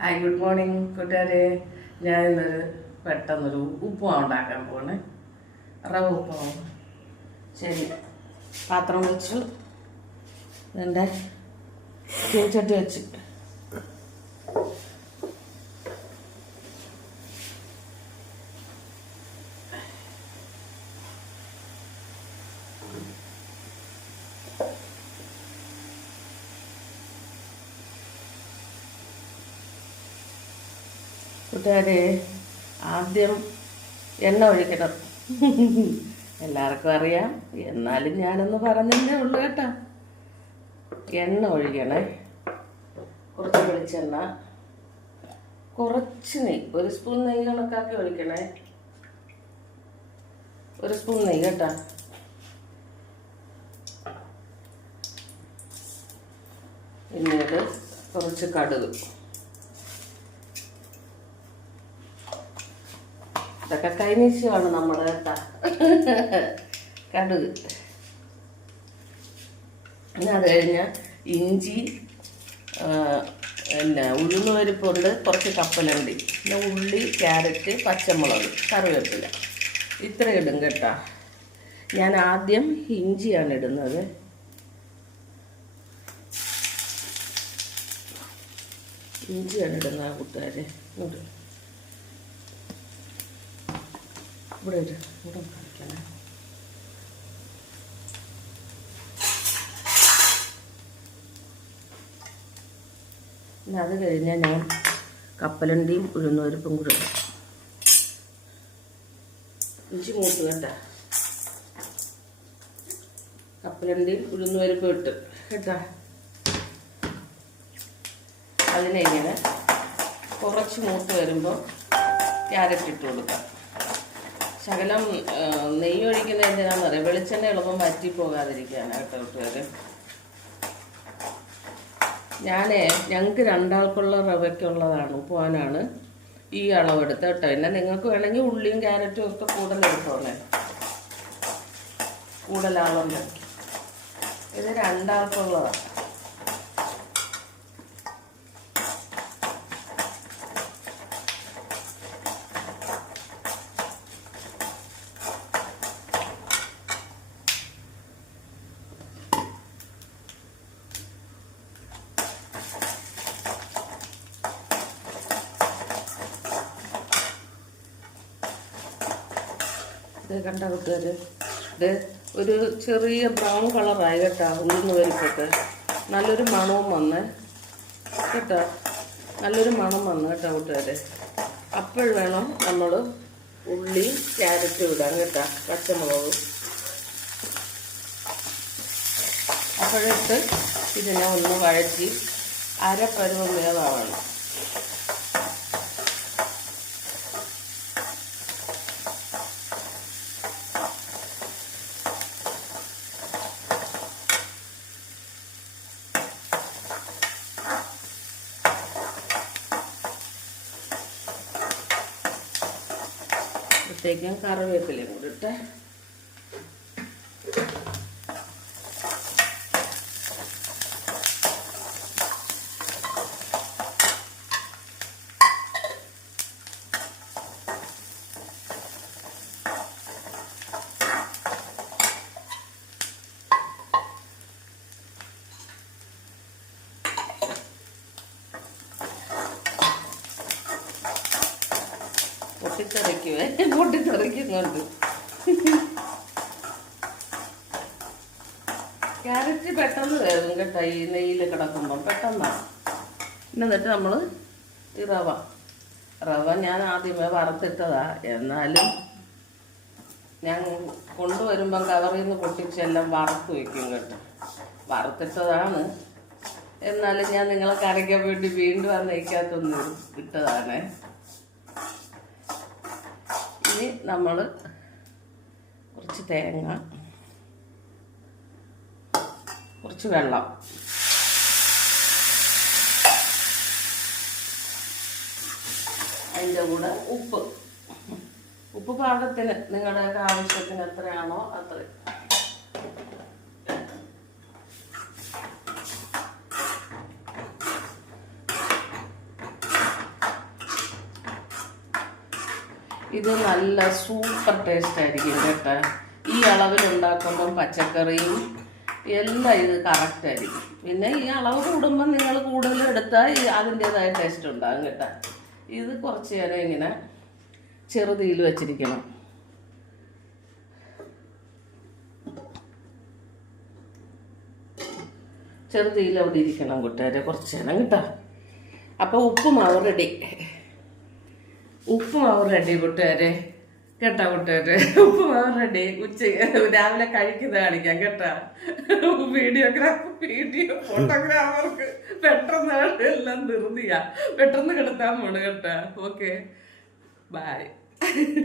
Hi good morning കൂട്ടുകാരെ. ഞാൻ ഇന്നൊരു പെട്ടെന്നൊരു ഉപ്പുമാവ് ഉണ്ടാക്കാൻ പോണേ. റവ ഉപ്പുമാവ്. ശരി, പാത്രം വെച്ചു, എൻ്റെ ചീനച്ചട്ടി വെച്ച് കൂട്ടുകാരെ ആദ്യം എണ്ണ ഒഴിക്കണം. എല്ലാവർക്കും അറിയാം, എന്നാലും ഞാനൊന്ന് പറഞ്ഞതേ ഉള്ളൂ കേട്ടോ. എണ്ണ ഒഴിക്കണേ, കുറച്ച് വെളിച്ചെണ്ണ, കുറച്ച് നെയ്യ്, ഒരു സ്പൂൺ നെയ്യ് കണക്കാക്കി ഒഴിക്കണേ. ഒരു സ്പൂൺ നെയ്യ് കേട്ടോ. പിന്നീട് കുറച്ച് കടുക്. ഇതൊക്കെ കൈനീശമാണ് നമ്മൾ കേട്ടാ. കടുക്. പിന്നെ അത് കഴിഞ്ഞാൽ ഇഞ്ചി, പിന്നെ ഉഴുന്ന് പരിപ്പുണ്ട്, കുറച്ച് കപ്പലണ്ടി, പിന്നെ ഉള്ളി, ക്യാരറ്റ്, പച്ചമുളക്, കറിവേപ്പില, ഇത്ര ഇടും കേട്ടാ. ഞാൻ ആദ്യം ഇഞ്ചിയാണ് ഇടുന്നത്. ഇഞ്ചിയാണ് ഇടുന്നത് കൂട്ടുകാരെ. ഇവിടെ ഇവിടെ കളിക്കണേ. പിന്നെ അത് കഴിഞ്ഞാൽ ഞാൻ കപ്പലണ്ടിയും ഉഴുന്നുപരിപ്പും കൂടെ ഇടും. ഇഞ്ചി മൂത്ത് കേട്ടാ. കപ്പലണ്ടിയും ഉഴുന്നുപരിപ്പും ഇട്ട് കേട്ടാ. അതിനെ ഇങ്ങനെ കുറച്ച് മൂത്ത് വരുമ്പോൾ ക്യാരറ്റ് ഇട്ട് കൊടുക്കാം. ശകലം നെയ്യ് ഒഴിക്കുന്നത് എന്തിനാണെന്ന് അറിയാം, വെളിച്ചെണ്ണ എളുപ്പം വറ്റി പോകാതിരിക്കാനായിട്ട് കൂട്ടുകാർ. ഞങ്ങൾക്ക് രണ്ടാൾക്കുള്ള റവയ്ക്കുള്ളതാണ്, ഉപ്പുവാനാണ് ഈ അളവെടുത്ത് കേട്ടോ. പിന്നെ നിങ്ങൾക്ക് വേണമെങ്കിൽ ഉള്ളിയും ക്യാരറ്റും ഒക്കെ കൂടുതലെടുത്തോളേ, കൂടുതലാളുണ്ട്. ഇത് രണ്ടാൾക്കുള്ളതാണ്. ഇത് കണ്ട കൂട്ടുകാർ, ഇത് ഒരു ചെറിയ ബ്രൗൺ കളറായി കേട്ടോ. ഉഴുന്ന് പരിപ്പൊക്കെ നല്ലൊരു മണവും വന്ന് കേട്ടോ, നല്ലൊരു മണം വന്ന് കേട്ടോ കൂട്ടുകാർ. അപ്പോൾ വേണം നമ്മൾ ഉള്ളി ക്യാരറ്റും ഇടാൻ കേട്ടോ, പച്ചമുളകും. അപ്പോഴിട്ട് ഇതിനെ ഒന്ന് വഴറ്റി അരപ്പരുവം വേവാവണം. അപ്പോഴത്തേക്കും കറിവേപ്പിലയും കൂടി ഇട്ട് പൊട്ടിത്തെറിക്കുന്നുണ്ട്. ക്യാരറ്റ് പെട്ടെന്ന് വേവും കേട്ടോ, ഈ നെയ്യിൽ കിടക്കുമ്പം പെട്ടെന്നാണ്. എന്നിട്ട് നമ്മൾ ഈ റവ ഞാൻ ആദ്യമേ വറുത്തിട്ടതാ. എന്നാലും ഞാൻ കൊണ്ടുവരുമ്പം കവറിൽ നിന്ന് പൊട്ടിച്ചെല്ലാം വറുത്ത് വയ്ക്കും കേട്ടോ. വറുത്തിട്ടതാണ്, എന്നാലും ഞാൻ നിങ്ങളെ കാണിക്കാൻ വേണ്ടി വീണ്ടും ആ നെയ്ക്കകത്തൊന്ന് ഇട്ടതാണ്. ഇനി നമ്മൾ കുറച്ച് തേങ്ങ, കുറച്ച് വെള്ളം, അതിൻ്റെ കൂടെ ഉപ്പ് പാകത്തിന് നിങ്ങളുടെയൊക്കെ ആവശ്യത്തിന് എത്രയാണോ അത്രയും. ഇത് നല്ല സൂപ്പർ ടേസ്റ്റ് ആയിരിക്കും കേട്ടോ. ഈ അളവിലുണ്ടാക്കുമ്പം പച്ചക്കറിയും എല്ലാം ഇത് കറക്റ്റ് ആയിരിക്കും. പിന്നെ ഈ അളവ് കൂടുമ്പോൾ നിങ്ങൾ കൂടുതൽ എടുത്താൽ അതിൻ്റെതായ ടേസ്റ്റ് ഉണ്ടാകും കേട്ടോ. ഇത് കുറച്ച് നേരം ഇങ്ങനെ ചെറുതീയിൽ വെച്ചിരിക്കണം. ചെറുതീയിൽ അവിടെ ഇരിക്കണം കൂട്ടുകാരെ കുറച്ച് നേരം കേട്ടോ. അപ്പോൾ ഉപ്പുമാവ് റെഡി കൂട്ടുകാരെ കേട്ടോ. കൂട്ടുകാരെ ഉപ്പുമാവ് റെഡി. രാവിലെ കഴിക്കുന്നത് കാണിക്കാം കേട്ടോ. ഫോട്ടോഗ്രാഫർക്ക് പെട്ടെന്ന് എല്ലാം ധൃതിയാ, പെട്ടെന്ന് കിടത്താൻ പോണ് കേട്ടോ. Okay, by.